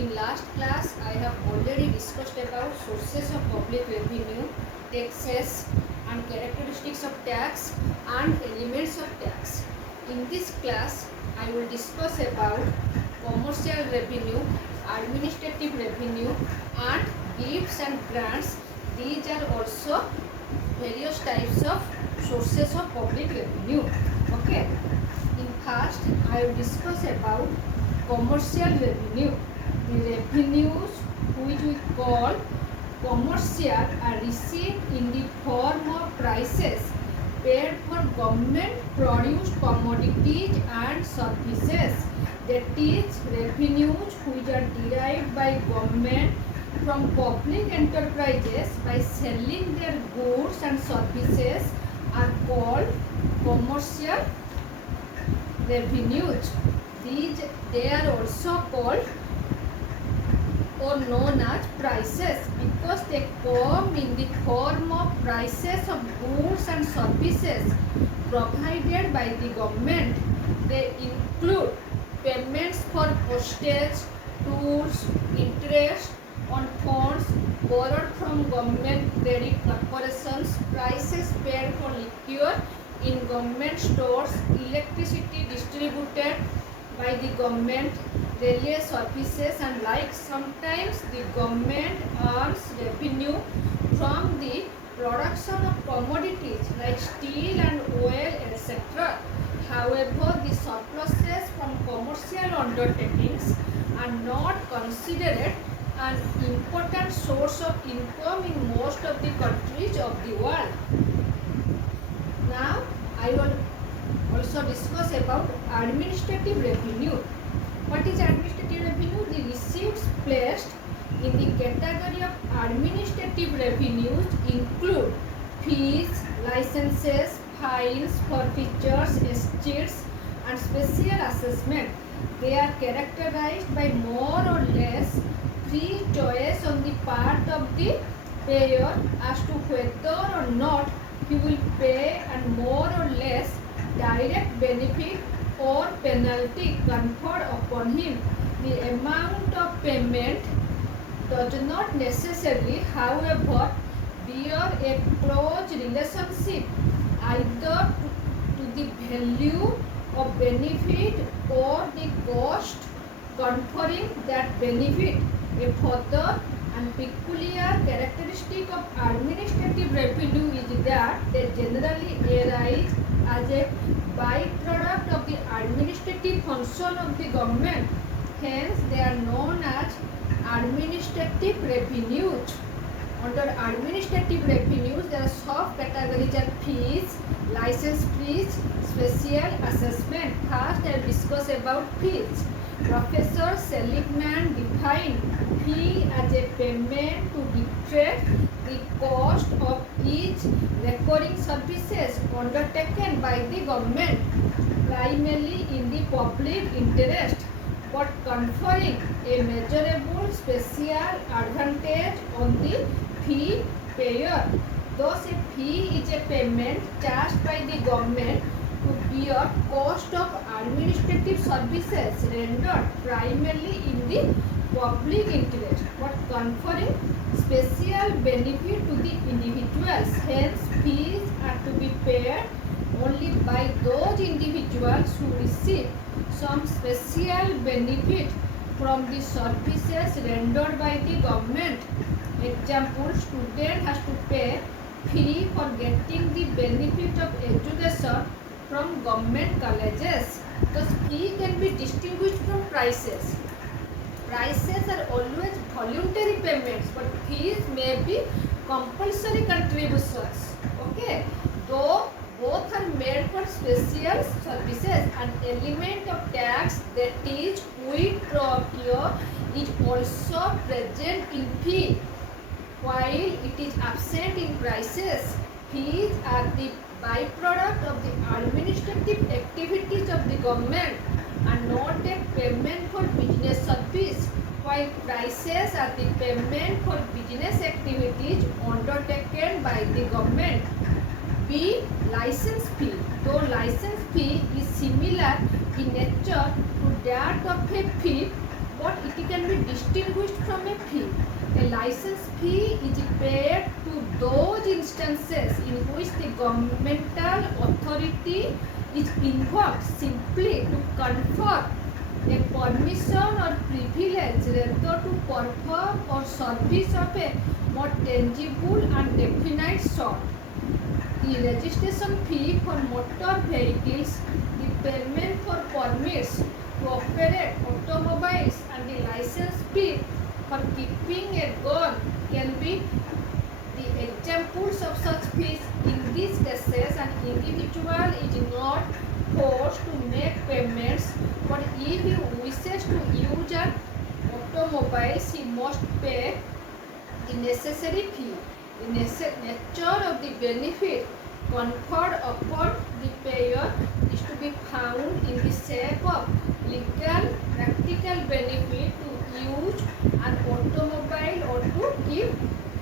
in last class I have already discussed about sources of public revenue, taxes and characteristics of tax and elements of tax. In this class I will discuss about commercial revenue, administrative revenue and gifts and grants. These are also various types of sources of public revenue. Okay. In first I will discuss about commercial revenue. The revenues which we call commercial are received in the form of prices paid for government produced commodities and services. That is, revenues which are derived by government from public enterprises by selling their goods and services are called commercial revenues. They are also called or known as prices because they come in the form of prices of goods and services provided by the government. They include payments for postage, tools, interest on funds borrowed from government credit corporations, prices paid for liquor in government stores, electricity distributed by the government, railway services and like. Sometimes the government earns revenue from the production of commodities like steel and oil, etc. However, the surpluses from commercial undertakings are not considered an important source of income in most of the countries of the world. Now, I will also discuss about administrative revenue. What is administrative revenue? The receipts placed in the category of administrative revenues include fees, licenses, fines, forfeitures, escheats and special assessment. They are characterized by more or less free choice on the part of the payer as to whether or not he will pay, and more or less direct benefit or penalty conferred upon him. The amount of payment does not necessarily, however, bear a close relationship either to the value of benefit or the cost conferring that benefit. A further and peculiar characteristic of administrative revenue is that they generally arise as a byproduct of the administrative function of the government. Hence, they are known as administrative revenues. Under administrative revenues, there are sub-categories are fees, license fees, special assessment. First, I will discuss about fees. Professor Seligman defined fee as a payment to defray the cost of each recurring services undertaken by the government, primarily in the public interest, but conferring a measurable special advantage on the fee payer. Thus, a fee is a payment charged by the government to bear cost of administrative services rendered primarily in the public interest, but conferring special benefit to the individuals. Hence, fees are to be paid only by those individuals who receive some special benefit from the services rendered by the government. Example, student has to pay fee for getting the benefit of education from government colleges. Thus, fee can be distinguished from prices. Prices are always voluntary payments, but fees may be compulsory contributions. Okay, though both are made for special services. An element of tax, that is quid pro quo, is also present in fee, while it is absent in prices. Fees are the byproduct of the administrative activities of the government and not a payment for business service, while prices are the payment for business activities undertaken by the government. B. License fee. Though license fee is similar in nature to that of a fee, but it can be distinguished from a fee. A license fee is paid to those instances in which the governmental authority is involved simply to confer a permission or privilege rather to perform or service of a more tangible and definite sort. The registration fee for motor vehicles, the payment for permits to operate automobiles, and the license fee for keeping a gun can be the examples of such fees. In these cases, an individual is not forced to make payments, but if he wishes to use an automobile, he must pay the necessary fee. The nature of the benefit conferred upon the payer is to be found in the shape of legal practical benefit to use an automobile or to keep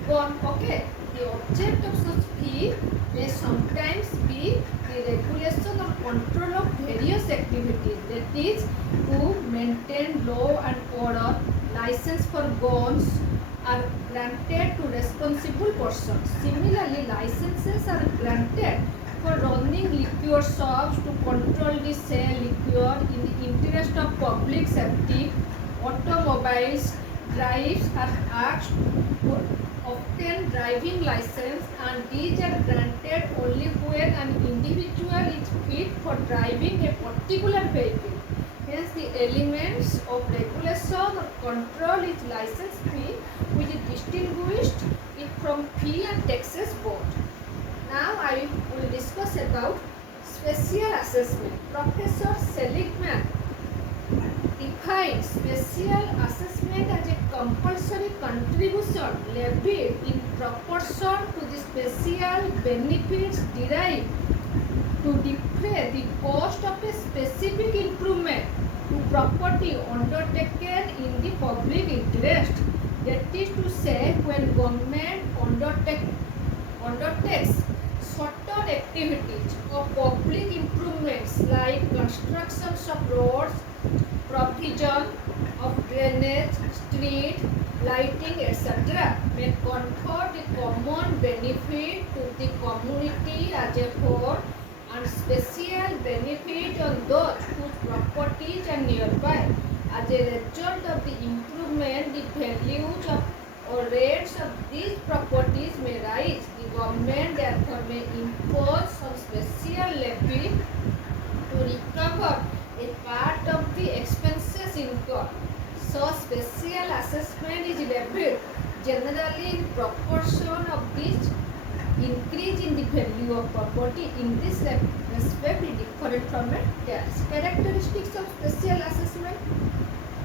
gun. Okay, the object of such fee may sometimes be the regulation or control of various activities, that is, to maintain law and order. License for guns are granted to responsible persons. Similarly, licenses are granted for running liquor shops to control the sale liquor in the interest of public safety. Automobiles drives are asked to obtain driving license, and these are granted only when an individual is fit for driving a particular vehicle. Hence, the elements of regulation or control is license fee, which is distinguished it from fee and taxes both. Now, I will discuss about special assessment. Professor Seligman defines special assessment as a compulsory contribution levied in proportion to the special benefits derived to defray the cost of a specific improvement to property undertaken in the public interest. That is to say, when government undertakes certain activities of public improvements like constructions of roads, provision of drainage, street lighting, etc., may confer the common benefit to the community as a whole and special benefit on those whose properties are nearby. As a result of the improvement, the values of or rates of these properties may rise. The government therefore may impose some special levy to recover a part of the expenses incurred. So special assessment is levied generally in proportion of this increase in the value of property. In this respect, it different from a tax. Characteristics of special assessment.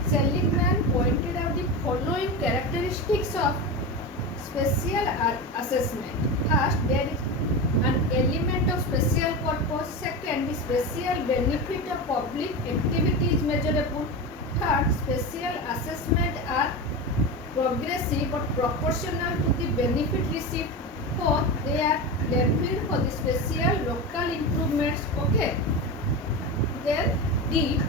Seligman pointed out the following characteristics of special assessment. First, there is an element of special purpose. Second, the special benefit of public activity is measurable. Third, special assessment are progressive but proportional to the benefit received. Fourth, they are levied for the special local improvements. Okay. Then D,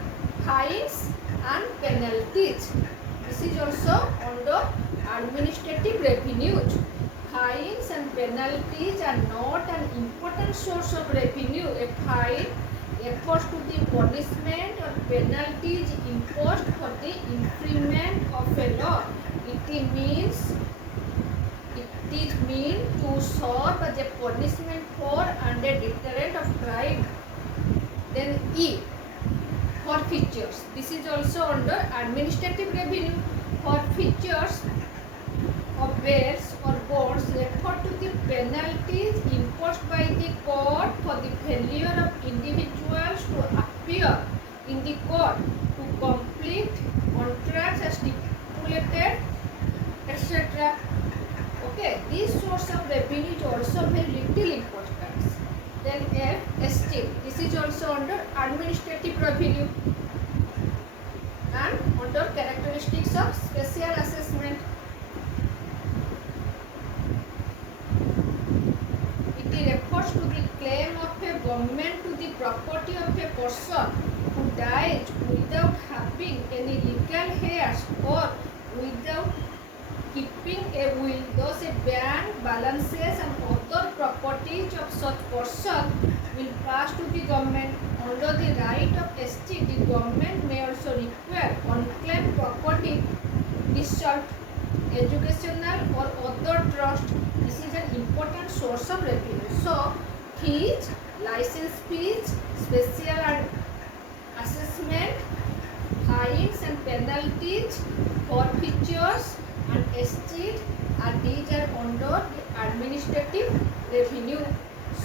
fines and penalties. This is also under administrative revenues. Fines and penalties are not an important source of revenue. A fine refers to the punishment or penalties imposed for the infringement of a law. It is meant to serve as a punishment for and a deterrent of crime. Then E, forfeitures. This is also under administrative revenue. Forfeitures of wares or bonds refer to the penalties imposed by the court for the failure of individuals to appear in the court to complete contracts as stipulated, etc. Okay, this source of revenue is also very little important. Then F, estate. This is also under administrative revenue and under characteristics of special assessment. It refers to the claim of a government to the property of a person who dies without having any legal heirs or without keeping a will, thus a bank balances and other properties of such person will pass to the government. Under the right of estate, the government may also require unclaimed property, dissolved, educational or other trust. This is an important source of revenue. So, fees, license fees, special and assessment, fines and penalties, forfeitures and estate, and these are under the administrative revenue.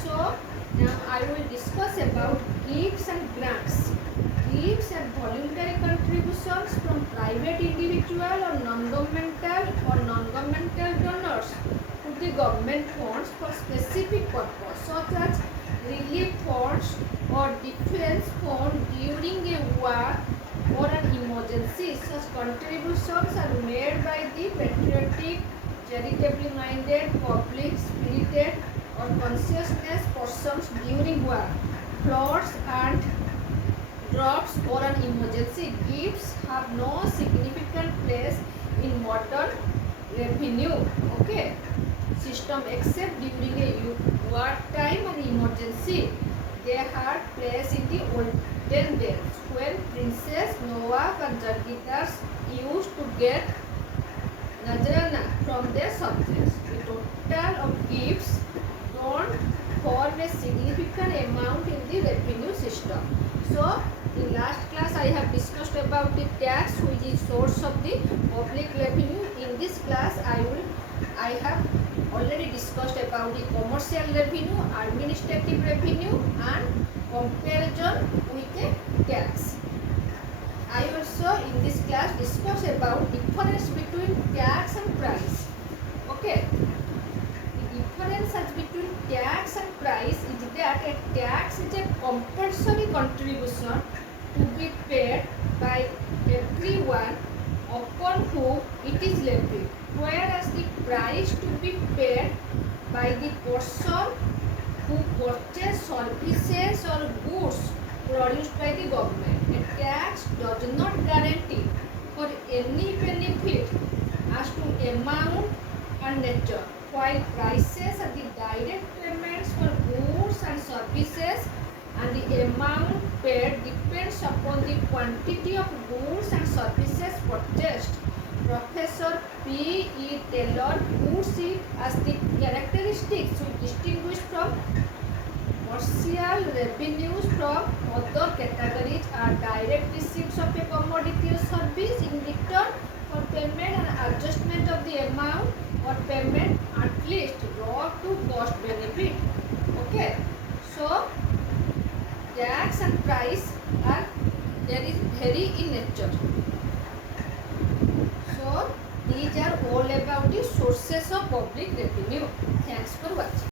So now I will discuss about gifts and grants. Gifts and voluntary contributions from private individual or non-governmental donors to the government funds for specific purpose, such as relief funds or defense fund during a war or an emergency. Such contributions are made by the patriotic, charitably minded, public spirited or conscientious persons during war, floods and droughts or an emergency. Gifts have no significant place in modern revenue system except during a war time and emergency. They had place in the olden days when Princess Nawab and Jargitars used to get Nazrana from their subjects. The total of gifts don't form a significant amount in the revenue system. So, in last class I have discussed about the tax, which is source of the public revenue. In this class I have already discussed about the commercial revenue, administrative revenue and comparison with the tax. I also in this class discuss about difference between tax and price. The difference between tax and price is that a tax is a compulsory contribution to be paid by everyone upon whom it is levied, whereas the price to be paid by the person who purchase services or goods produced by the government. A tax does not guarantee for any benefit as to amount and nature, while prices are the direct payments for goods and services, and the amount paid depends upon the quantity of goods and services purchased. Professor P. E. Taylor puts it as the characteristics which distinguish from commercial revenues from other categories are direct receipts of a commodity or service in return for payment and adjustment of the amount or payment at least raw to cost benefit. So tax and price are vary in nature. So these are all about the sources of public revenue. Thanks for watching.